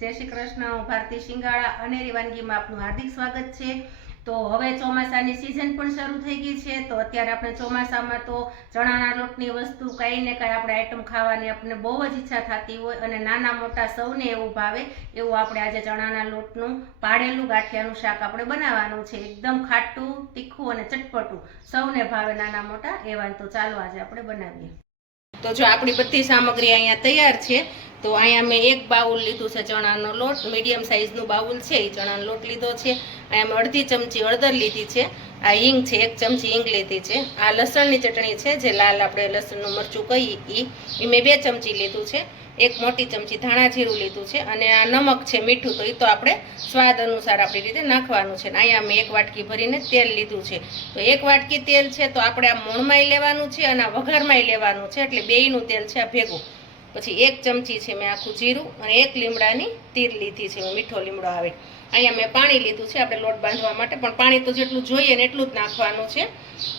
જય શ્રી કૃષ્ણ. હું ભારતી શિંગાળા અનેરી વાનગીમાં આપનું હાર્દિક સ્વાગત છે. તો હવે ચોમાસાની સિઝન પણ શરૂ થઈ ગઈ છે. તો અત્યારે આપણે ચોમાસામાં તો ચણાના લોટની વસ્તુ કંઈ ને કંઈ આપણે આઈટમ ખાવાની આપણને બહુ જ ઈચ્છા થતી હોય અને નાના મોટા સૌને એવું ભાવે એવું આપણે આજે ચણાના લોટનું પાડેલું ગાંઠિયાનું શાક આપણે બનાવવાનું છે. એકદમ ખાટું, તીખું અને ચટપટું સૌને ભાવે નાના મોટા એવા. તો ચાલો આજે આપણે બનાવીએ. તો જો આપણી બધી સામગ્રી અહીંયા તૈયાર છે. તો અહીંયા મેં એક બાઉલ લીધું છે ચણાનો લોટ, મીડિયમ સાઇઝનું બાઉલ છે. એ ચણાનો લોટ લીધો છે. અહીંયા મેં અડધી ચમચી હળદર લીધી છે. આ હિંગ છે, 1 ચમચી હિંગ લીધી છે. આ લસણની ચટણી છે, જે લાલ આપણે લસણનું મરચું કહીએ એ મેં 2 ચમચી લીધું છે. 1 મોટી ચમચી ધાણા જીરું લીધું છે. અને આ નમક છે, મીઠું, તો એ તો આપણે સ્વાદ અનુસાર આપણી રીતે નાખવાનું છે. અહીંયા મેં 1 વાટકી ભરીને તેલ લીધું છે. તો 1 વાટકી તેલ છે તો આપણે આ મોણમાંય લેવાનું છે અને આ વઘારમાંય લેવાનું છે, એટલે બેયનું તેલ છે આ ભેગું. પછી 1 ચમચી છે મેં આખું જીરું અને 1 લીમડાની તીર લીધી છે, મીઠો લીમડો આવે. અહીંયા મેં પાણી લીધું છે આપણે લોટ બાંધવા માટે, પણ પાણી તો જેટલું જોઈએ ને એટલું જ નાખવાનું છે.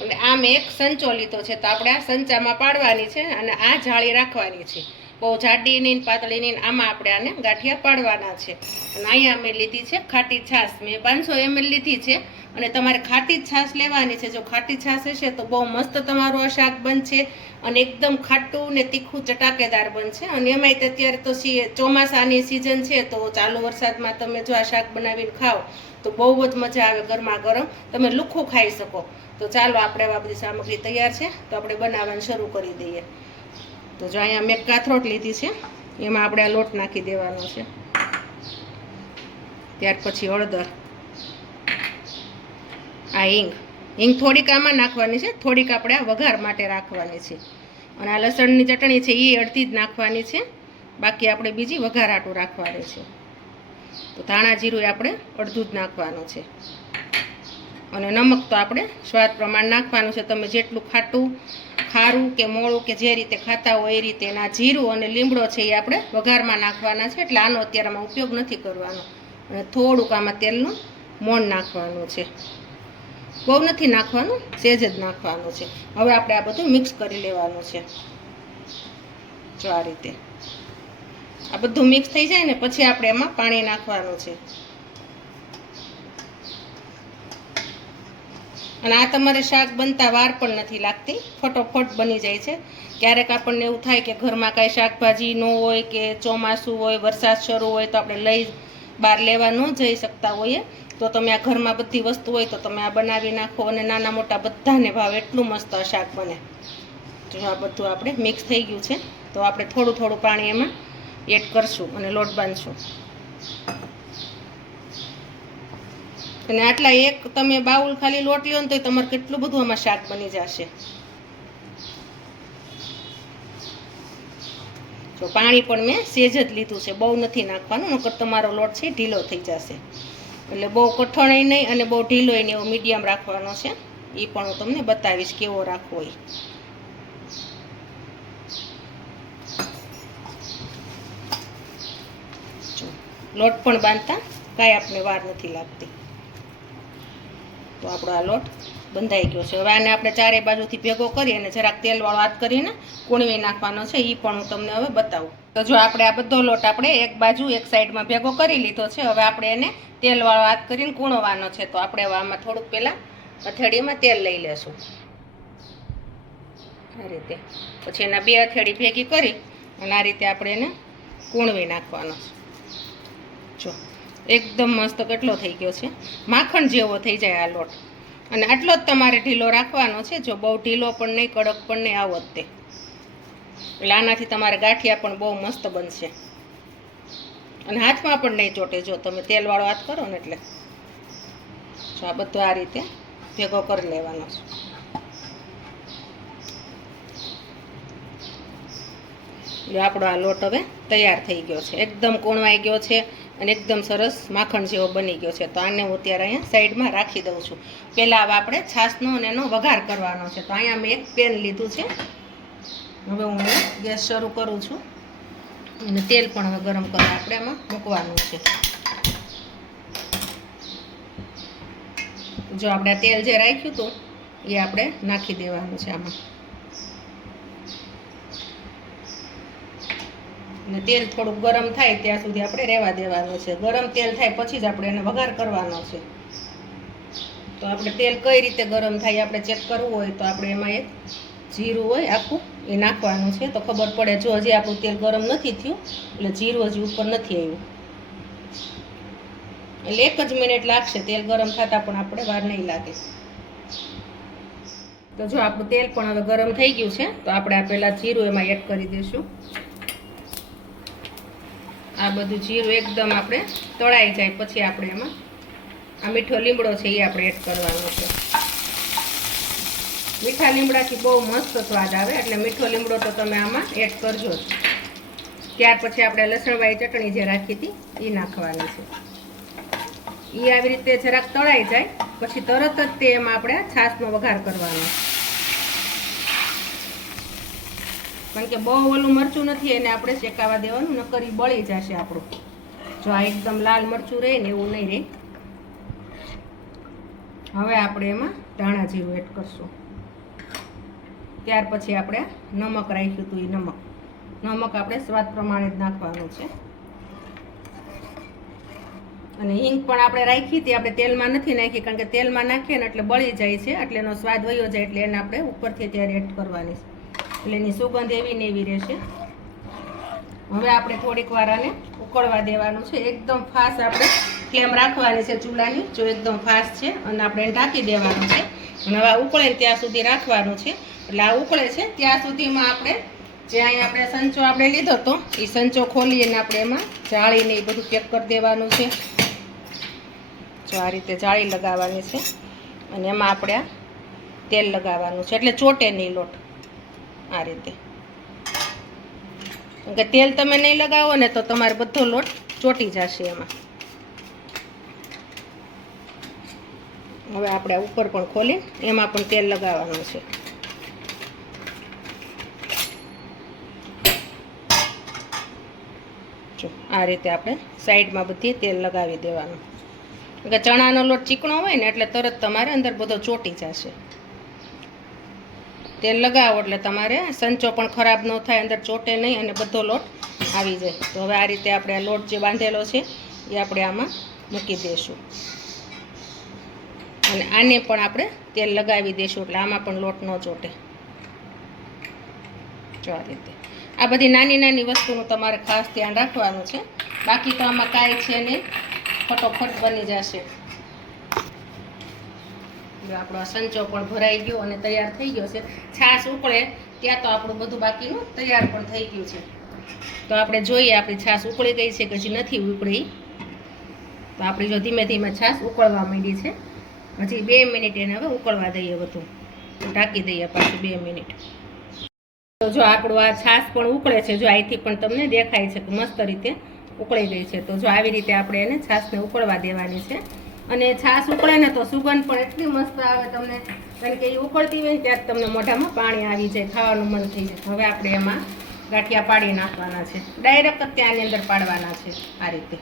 અને આ મેં એક સંચો લીધો છે, તો આપણે આ સંચામાં પાડવાની છે અને આ જાળી રાખવાની છે. બહુ જાડી નહીં, પાતળી નહીં, આમાં આપણે આને ગાંઠિયા પાડવાના છે. અને અહીંયા મેં લીધી છે ખાટી છાશ, મેં 500 ml લીધી છે. અને તમારે ખાટી જ છાશ લેવાની છે. જો ખાટી છાશ હશે તો બહુ મસ્ત તમારું આ શાક બનશે અને એકદમ ખાટું ને તીખું ચટાકેદાર બનશે. અને એમાંય અત્યારે તો ચોમાસાની સિઝન છે, તો ચાલુ વરસાદમાં તમે જો આ શાક બનાવીને ખાઓ તો બહુ જ મજા આવે. ગરમા ગરમ તમે લુખ્ખું ખાઈ શકો. તો ચાલો આપણે આ બધી સામગ્રી તૈયાર છે, તો આપણે બનાવવાનું શરૂ કરી દઈએ. તો જો અહીંયા મેં કાથરોટ લીધી છે, એમાં આપણે આ લોટ નાખી દેવાનો છે. ત્યાર પછી હળદર, આ હિંગ થોડીક આમાં નાખવાની છે, થોડીક આપણે આ વઘાર માટે રાખવાની છે. અને આ લસણની ચટણી છે એ અડધી જ નાખવાની છે, બાકી આપણે બીજી વઘારાટું રાખવાની છે. તો ધાણા જીરું આપણે અડધું જ નાખવાનું છે. અને નમક તો આપણે સ્વાદ પ્રમાણે નાખવાનું છે. તમે જેટલું ખાટું, ખારું કે મોળું કે જે રીતે ખાતા હોય એ રીતે. આ જીરું અને લીમડો છે એ આપણે વઘારમાં નાખવાના છે, એટલે આનો અત્યારે આમાં ઉપયોગ નથી કરવાનો. અને થોડુંક આમાં તેલનું મોણ નાખવાનું છે, બહુ નથી નાખવાનું, સેજ જ નાખવાનું છે. હવે આપણે આ બધું મિક્સ કરી લેવાનું છે. જો આ રીતે આ બધું મિક્સ થઈ જાય ને પછી આપણે એમાં પાણી નાખવાનું છે. અને આ તમારે શાક બનતા વાર પણ નથી લાગતી, ફટોફટ બની જાય છે. ક્યારેક આપણને એવું થાય કે ઘરમાં કાંઈ શાકભાજી ન હોય કે ચોમાસું હોય, વરસાદ શરૂ હોય, તો આપણે લઈ બહાર લેવા ન જઈ શકતા હોઈએ, તો તમે આ ઘરમાં બધી વસ્તુ હોય તો તમે આ બનાવી નાખો અને નાના મોટા બધાને ભાવે એટલું મસ્ત આ શાક બને. જો આ બધું આપણે મિક્સ થઈ ગયું છે, તો આપણે થોડું થોડું પાણી એમાં એડ કરશું અને લોટ બાંધશું. અને આટલા એક તમે બાઉલ ખાલી લોટ લ્યો ને તો તમારે કેટલું બધું આમાં શાક બની જશે. જો પાણી પણ મેં સેજ જ લીધું છે, બહુ નથી નાખવાનું, નકર તમારો લોટ છે ઢીલો થઈ જશે. એટલે બહુ કઠણય નહીં અને બહુ ઢીલોય નહીં, એવો મીડિયમ રાખવાનો છે. એ પણ હું તમને બતાવીશ કેવો રાખવો એ. લોટ પણ બાંધતા કાંઈ આપણે વાર નથી લાગતી. તો આપણો આ લોટ બંધાઈ ગયો છે. હવે આને આપણે ચારે બાજુથી ભેગો કરી અને જરાક તેલવાળો હાથ કરીને કૂણવી નાખવાનો છે. એ પણ હું તમને હવે બતાવું. તો જો આપણે આ બધો લોટ આપણે એક બાજુ એક સાઈડમાં ભેગો કરી લીધો છે. હવે આપણે એને તેલવાળો હાથ કરીને કૂણવાનો છે. તો આપણે આમાં થોડુંક પહેલાં હથેળીમાં તેલ લઈ લેશું આ રીતે. પછી એના 2 હથેળી ભેગી કરી અને આ રીતે આપણે એને કૂણવી નાખવાનો છે. જો એકદમ મસ્ત કેટલો થઈ ગયો છે, માખણ જેવો થઈ જાય આ લોટ. અને આટલો જ તમારે ઢીલો રાખવાનો છે. જો બહુ ઢીલો પણ નહીં, કડક પણ નહીં, આવો જ તે. એટલે આનાથી તમારે ગાંઠિયા પણ બહુ મસ્ત બનશે અને હાથમાં પણ નહીં ચોટે. જો તમે તેલવાળો હાથ કરો ને એટલે. જો આ બધું આ રીતે ભેગો કરી લેવાનો છે. જો આપણો આ લોટ હવે તૈયાર થઈ ગયો છે, એકદમ કૂણવાઈ ગયો છે અને એકદમ સરસ માખણ જેવો બની ગયો છે. તો આને હું અત્યારે અહીંયા સાઈડમાં રાખી દઉં છું. પહેલાં હવે આપણે છાશનો અને એનો વઘાર કરવાનો છે. તો અહીંયા મેં એક પેન લીધું છે. હવે હું ગેસ શરૂ કરું છું અને તેલ પણ હવે ગરમ કરવા આપણે એમાં મૂકવાનું છે. જો આપણે આ તેલ જે રાખ્યું હતું એ આપણે નાખી દેવાનું છે આમાં. અને તેલ થોડુંક ગરમ થાય ત્યાં સુધી આપણે રહેવા દેવાનું છે. ગરમ તેલ થાય પછી જ આપણે એને વઘાર કરવાનો છે. તો આપણે તેલ કઈ રીતે ગરમ થાય આપણે ચેક કરવું હોય તો આપણે એમાં એક જીરું હોય આખું એ નાખવાનું છે. તો ખબર પડે જો હજી આપણું તેલ ગરમ નથી થયું એટલે જીરું હજી ઉપર નથી આવ્યું, એટલે 1 જ મિનિટ લાગશે. તેલ ગરમ થતાં પણ આપણે વાર નહીં લાગે. તો જો આપણું તેલ પણ હવે ગરમ થઈ ગયું છે તો આપણે આ પહેલાં જીરું એમાં એડ કરી દઈશું. આ બધું જીરું એકદમ આપણે તળાઈ જાય પછી આપણે એમાં આ મીઠો લીમડો છે એ આપણે એડ કરવાનો છે. મીઠા લીમડાથી બહુ મસ્ત સ્વાદ આવે એટલે મીઠો લીમડો તો તમે આમાં એડ કરજો જ. ત્યાર પછી આપણે લસણવાળી ચટણી જે રાખી હતી એ નાખવાની છે. એ આવી રીતે જરાક તળાઈ જાય પછી તરત જ તે એમાં આપણે છાશનો વઘાર કરવાનો, કારણ કે બહુ ઓલું મરચું નથી એને આપણે શેકાવા દેવાનું, નકર ઈ બળી જશે આપણું. જો આ એકદમ લાલ મરચું રહે ને એવું નહીં રહે. હવે આપણે એમાં ધાણા જીરું એડ કરશું. ત્યાર પછી આપણે નમક રાખ્યું હતું એ નમક આપણે સ્વાદ પ્રમાણે જ નાખવાનું છે. અને હિંગ પણ આપણે રાખી હતી, આપણે તેલમાં નથી નાખી કારણ કે તેલમાં નાખીએ ને એટલે બળી જાય છે, એટલે એનો સ્વાદ વયો જાય એટલે એને આપણે ઉપરથી ત્યારે એડ કરવાની છે, એટલે એની સુગંધ એવી ને એવી રહેશે. હવે આપણે થોડીક વાર આને ઉકળવા દેવાનું છે. એકદમ ફાસ્ટ આપણે ફ્લેમ રાખવાની છે ચૂલાની, જો એકદમ ફાસ્ટ છે, અને આપણે એને ઢાંકી દેવાનું છે. અને હવે ઉકળે ત્યાં સુધી રાખવાનું છે. એટલે આ ઉકળે છે ત્યાં સુધીમાં આપણે જે અહીંયા આપણે સંચો આપણે લીધો હતો એ સંચો ખોલીને આપણે એમાં જાળીને એ બધું પેક કરી દેવાનું છે. જો આ રીતે જાળી લગાવવાની છે અને એમાં આપણે આ તેલ લગાવવાનું છે, એટલે ચોટે નહીં લોટ. આ રીતે કે તેલ તમે નહીં લગાવો ને તો તમારે બધો લોટ ચોટી જશે એમાં. હવે આપણે ઉપર પણ ખોલી એમાં પણ તેલ લગાવવાનું છે. જો આ રીતે આપણે સાઈડમાં બધી તેલ લગાવી દેવાનું, કે ચણાનો લોટ ચીકણો હોય ને એટલે તરત તમારે અંદર બધો ચોટી જશે. તેલ લગાવો એટલે તમારે સંચો પણ ખરાબ ન થાય, અંદર ચોટે નહીં અને બધો લોટ આવી જાય. તો હવે આ રીતે આપણે આ લોટ જે બાંધેલો છે એ આપણે આમાં મૂકી દઈશું અને આને પણ આપણે તેલ લગાવી દઈશું એટલે આમાં પણ લોટ ન ચોટે. જો આ રીતે આ બધી નાની નાની વસ્તુનું તમારે ખાસ ધ્યાન રાખવાનું છે, બાકી તો આમાં કાંઈ છે નહીં, ફટોફટ બની જશે. આપણો સંચો પણ ભરાઈ ગયો અને તૈયાર થઈ ગયો છે. છાશ ઉકળે ત્યાં તો આપણું બધું બાકીનું તૈયાર પણ થઈ ગયું છે. તો આપણે જોઈએ આપણી છાશ ઉકળી ગઈ છે કે હજી નથી ઉકળી. તો આપણી જો ધીમે ધીમે છાશ ઉકળવા માંડી છે. હજી 2 મિનિટ એને હવે ઉકળવા દઈએ, બધું ઢાંકી દઈએ પાછું 2 મિનિટ. તો જો આપણું આ છાશ પણ ઉકળે છે, જો અહીંથી પણ તમને દેખાય છે કે મસ્ત રીતે ઉકળી ગઈ છે. તો જો આવી રીતે આપણે એને છાશને ઉકળવા દેવાની છે. અને છાશ ઉકળે ને તો સુગંધ પણ એટલી મસ્ત આવે તમને, કારણ કે એ ઉકળતી હોય ને ત્યારે તમને મોઢામાં પાણી આવી જાય, ખાવાનું મન થઈ જાય. હવે આપણે એમાં ગાંઠિયા પાડી નાખવાના છે, ડાયરેક્ટ જ ત્યાંની અંદર પાડવાના છે. આ રીતે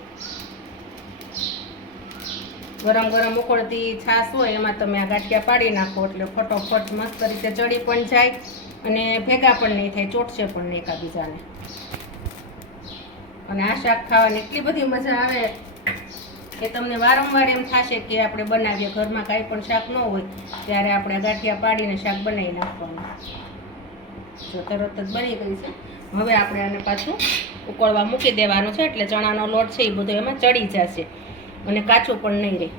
ગરમ ગરમ ઉકળતી છાશ હોય એમાં તમે આ ગાંઠિયા પાડી નાખો એટલે ફટોફટ મસ્ત રીતે ચડી પણ જાય અને ભેગા પણ નહીં થાય, ચોટશે પણ નહીં એકાબીજાને. અને આ શાક ખાવાની એટલી બધી મજા આવે કે તમને વારંવાર એમ થશે કે આપણે બનાવીએ. ઘરમાં કાંઈ પણ શાક ન હોય ત્યારે આપણે ગાંઠિયા પાડીને શાક બનાવી નાખવાનું. જો તરત જ બની ગઈ છે. હવે આપણે આને પાછું ઉકળવા મૂકી દેવાનું છે, એટલે ચણાનો લોટ છે એ બધો એમાં ચડી જશે અને કાચું પણ નહીં રહે.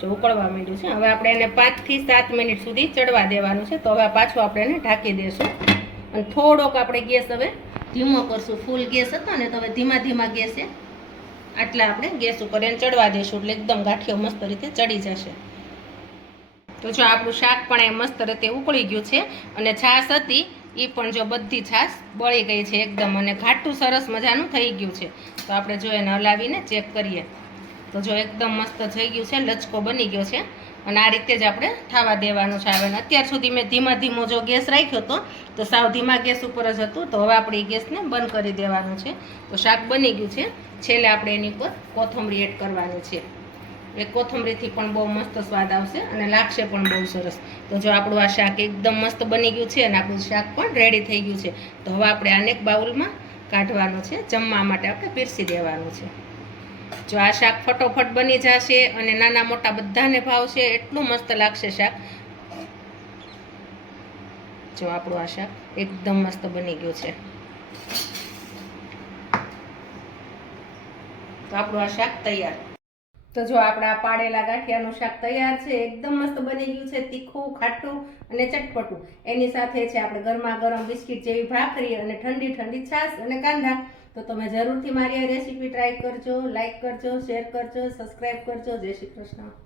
જો ઉકળવા માંડ્યું છે. હવે આપણે એને 5 થી 7 મિનિટ સુધી ચડવા દેવાનું છે. તો હવે પાછું આપણે એને ઢાંકી દઈશું અને થોડોક આપણે ગેસ હવે ધીમો કરશું. ફૂલ ગેસ હતો ને તો હવે ધીમા ધીમા ગેસે આટલા આપણે ગેસ ઉપર એને ચડવા દઈશું એટલે એકદમ ગાંઠિયો મસ્ત રીતે ચડી જશે. તો જો આપણું શાક પણ એ મસ્ત રીતે ઉકળી ગયું છે અને છાશ હતી એ પણ જો બધી છાશ બળી ગઈ છે એકદમ, અને ઘાટું સરસ મજાનું થઈ ગયું છે. તો આપણે જો એને હલાવીને ચેક કરીએ તો જો એકદમ મસ્ત થઈ ગયું છે, લચકો બની ગયો છે. અને આ રીતે જ આપણે થવા દેવાનું છે. હવે અત્યાર સુધી મેં ધીમો જો ગેસ રાખ્યો હતો તો સાવ ધીમા ગેસ ઉપર જ હતું. તો હવે આપણે એ ગેસને બંધ કરી દેવાનું છે. તો શાક બની ગયું છે. છેલ્લે આપણે એની ઉપર કોથમરી એડ કરવાની છે. એ કોથમરીથી પણ બહુ મસ્ત સ્વાદ આવશે અને લાગશે પણ બહુ સરસ. તો જો આપણું આ શાક એકદમ મસ્ત બની ગયું છે અને આપણું શાક પણ રેડી થઈ ગયું છે. તો હવે આપણે આને એક બાઉલમાં કાઢવાનું છે, જમવા માટે આપણે પીરસી દેવાનું છે. જો આ શાક ફટોફટ બની જશે અને નાના મોટા બધાને ભાવશે, એટલું મસ્ત લાગશે શાક. જો આપણું આ શાક એકદમ મસ્ત બની ગયું છે. તો આપણું આ શાક તૈયાર. તો જો આપણા પાડેલા ગાંઠિયાનું શાક તૈયાર છે. એકદમ મસ્ત બની ગયું છે, તીખું, ખાટું અને ચટપટું. એની સાથે છે આપણે ગરમા ગરમ બિસ્કિટ જેવી ભાખરી અને ઠંડી ઠંડી છાશ અને કાંદા. તો તમે જરૂરથી મારી આ રેસીપી ટ્રાય કરજો, લાઈક કરજો, શેર કરજો, સબસ્ક્રાઈબ કરજો. જય શ્રી કૃષ્ણ.